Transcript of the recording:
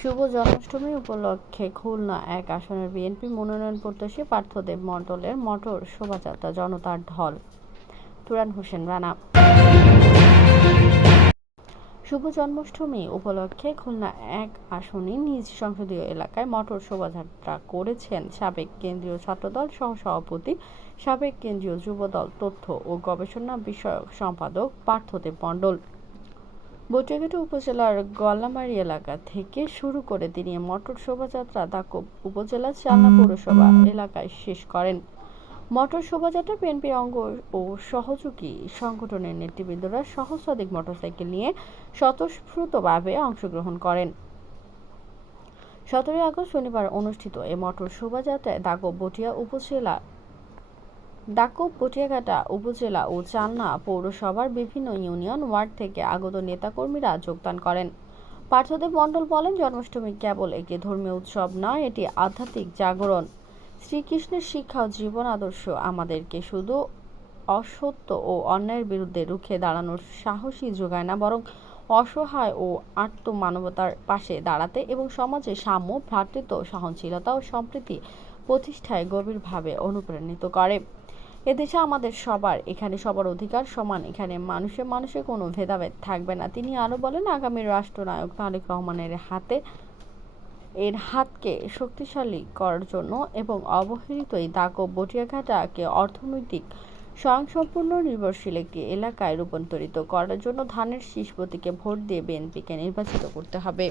শুভ জন্মাষ্টমী উপলক্ষে খুলনা এক আসনের বিএনপি মনোনয়ন প্রত্যাশী পার্থদেব মণ্ডলের মোটর শোভাযাত্রা জনতার ঢল। তুরান হোসেন রানা। শুভ জন্মাষ্টমী উপলক্ষে খুলনা এক আসনে নিজ সংসদীয় এলাকায় মোটর শোভাযাত্রা করেছেন সাবেক কেন্দ্রীয় ছাত্রদল সহসভাপতি, সাবেক কেন্দ্রীয় যুবদল তথ্য ও গবেষণা বিষয়ক সম্পাদক পার্থদেব মণ্ডল। বটিয়াঘাটা উপজেলার গল্লামারী এলাকা থেকে শুরু করে তিনি মোটর শোভাযাত্রা দাকব উপজেলার চালনা পৌরসভা এলাকায় শেষ করেন। মোটর শোভাযাত্রা বিএনপির অঙ্গ ও সহযোগী সংগঠনের নেতৃবৃন্দরা সহস্রাধিক মোটরসাইকেল নিয়ে স্বতঃস্ফূর্তভাবে অংশগ্রহণ করেন। 17 আগস্ট শনিবার অনুষ্ঠিত এ মোটর শোভাযাত্রায় দাকব বটিয়াঘাটা উপজেলা ও চালনা পৌরসভার বিভিন্ন ইউনিয়ন ওয়ার্ড থেকে আগত নেতাকর্মীরা যোগদান করেন। পার্থদেব মণ্ডল বলেন, জন্মাষ্টমী কেবল একটি ধর্মীয় উৎসব নয়, এটি আধ্যাত্মিক জাগরণ। শ্রীকৃষ্ণের শিক্ষা ও জীবন আদর্শ আমাদেরকে শুধু অসত্য ও অন্যায়ের বিরুদ্ধে রুখে দাঁড়ানোর সাহসই যোগায় না, বরং অসহায় ও আর্ত মানবতার পাশে দাঁড়াতে এবং সমাজে সাম্য, ভ্রাতৃত্ব, সহনশীলতা ও সম্প্রীতি প্রতিষ্ঠায় গভীরভাবে অনুপ্রাণিত করে। এদেশে আমাদের সবার, এখানে সবার অধিকার সমান, এখানে মানুষে মানুষে কোনো ভেদাভেদ থাকবে না। তিনি আরও বলেন, আগামী রাষ্ট্রনায়ক তারেক রহমানের হাতকে শক্তিশালী করার জন্য এবং অবহেলিত এই দাকব বটিয়াঘাটাকে অর্থনৈতিক স্বয়ংসম্পূর্ণ নির্ভরশীল একটি এলাকায় রূপান্তরিত করার জন্য ধানের শীষ প্রতীকে ভোট দিয়ে বিএনপিকে নির্বাচিত করতে হবে।